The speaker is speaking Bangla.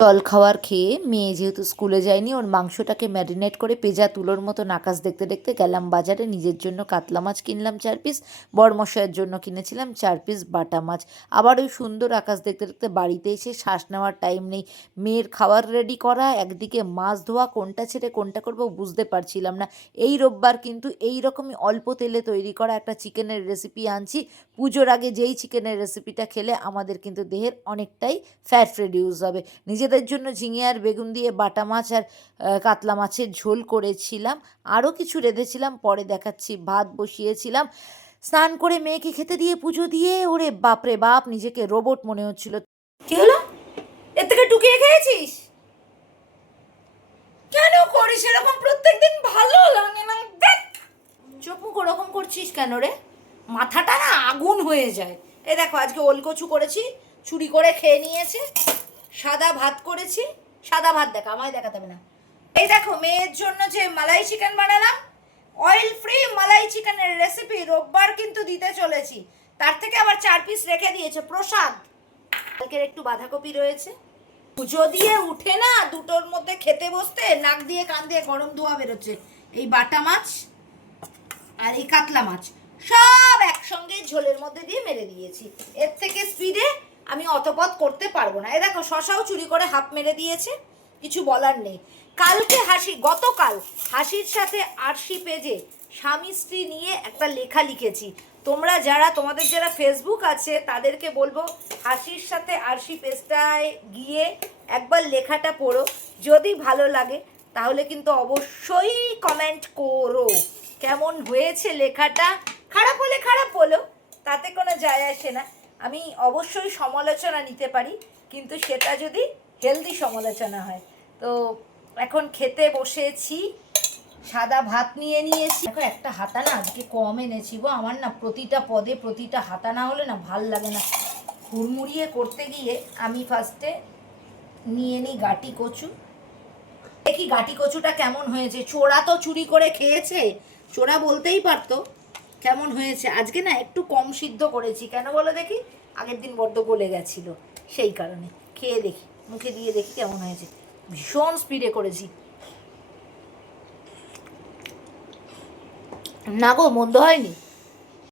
জল খাওয়ার খেয়ে মেয়ে যেহেতু স্কুলে যায়নি, ওর মাংসটাকে ম্যারিনেট করে পেঁজা তুলোর মতো আকাশ দেখতে দেখতে গেলাম বাজারে। নিজের জন্য কাতলা মাছ কিনলাম 4 পিস, বরমশাইয়ের জন্য কিনেছিলাম 4 পিস বাটা মাছ। আবার ওই সুন্দর আকাশ দেখতে দেখতে বাড়িতে এসে শ্বাস নেওয়ার টাইম নেই, মেয়ের খাবার রেডি করা, একদিকে মাছ ধোয়া, কোনটা ছেড়ে কোনটা করবো বুঝতে পারছিলাম না। এই রোববার কিন্তু এই রকমই অল্প তেলে তৈরি করা একটা চিকেনের রেসিপি আনছি। পুজোর আগে যেই চিকেনের রেসিপিটা খেলে আমাদের কিন্তু দেহের অনেকটাই ফ্যাট রিডিউস হবে। নিজেদের জন্য ঝিঙে আর বেগুন দিয়ে বাটা মাছ আর কাতলা মাছের ঝোল করেছিলাম, আরও কিছু রেঁধেছিলাম, পরে দেখাচ্ছি। ভাত বসিয়েছিলাম, স্নান করে মেয়েকে খেতে দিয়ে পুজো দিয়ে, ওরে বাপরে বাপ, নিজেকে রোবট মনে হচ্ছিল। কি হলো? এর থেকে টুকিয়ে খেয়েছিস? কেন করিস এরকম? প্রত্যেকদিন ভালো লাগে না। দেখ, চোখ মুখ ওরকম করছিস কেন রে? মাথাটা না আগুন হয়ে যায়। এই দেখো, আজকে ওলকচু করেছি, চুরি করে খেয়ে নিয়েছে। সাদা ভাত করেছি, সাদা ভাত দেখা, আমায় দেখাতে হবে না। এই দেখো, মেয়ের জন্য যে মালাই চিকেন বানালাম, অয়েল ফ্রি মালাই চিকেনের রেসিপি রোববার কিন্তু দিতে চলেছি। তার থেকে আবার 4 পিস রেখে দিয়েছে প্রসাদ। কালকের একটু বাঁধাকপি রয়েছে। পুজো দিয়ে উঠে না দুটোর মধ্যে খেতে বসতে নাক দিয়ে কান দিয়ে গরম ধোয়া বেরোচ্ছে। এই বাটা মাছ আর এই কাতলা মাছ সব একসঙ্গে ঝোলের মধ্যে দিয়ে মেরে দিয়েছি। এর থেকে স্পিডে আমি অত পথ করতে পারবো না। এ দেখো, শশাও চুরি করে হাফ মেরে দিয়েছে, কিছু বলার নেই। কালকে গতকাল হাসির সাথে আরশি পেজে স্বামী স্ত্রী নিয়ে একটা লেখা লিখেছি। তোমাদের যারা ফেসবুক আছে তাদেরকে বলবো, হাসির সাথে আরশি পেজটায় গিয়ে একবার লেখাটা পড়ো। যদি ভালো লাগে তাহলে কিন্তু অবশ্যই কমেন্ট করো কেমন হয়েছে লেখাটা। খারাপ হলে খারাপ বলো, তাতে কোনো যায় আসে না। আমি অবশ্যই সমালোচনা নিতে পারি, কিন্তু সেটা যদি হেলদি সমালোচনা হয়। তো এখন খেতে বসেছি, সাদা ভাত নিয়ে নিয়েছি। দেখো, একটা হাতা না আজকে কম এনেছি গো। আমার না প্রতিটা পদে প্রতিটা হাতা না হলে না ভাল লাগে না। হুড়মুড়িয়ে করতে গিয়ে আমি ফার্স্টে নিয়ে নিই গাটি কচু। দেখি গাটি কচুটা কেমন হয়েছে। চোরা তো চুরি করে খেয়েছে, চোরা বলতেই পারতো। কেমন হয়েছে আজকে না একটু কম সিদ্ধ করেছি, কেন বলো দেখি? আগের দিন বড্ড গলে গেছিল, সেই কারণে। খেয়ে দেখি, মুখে দিয়ে দেখি কেমন হয়েছে। ভীষণ স্পিডে করেছি। না গো, মন্দ হয়নি।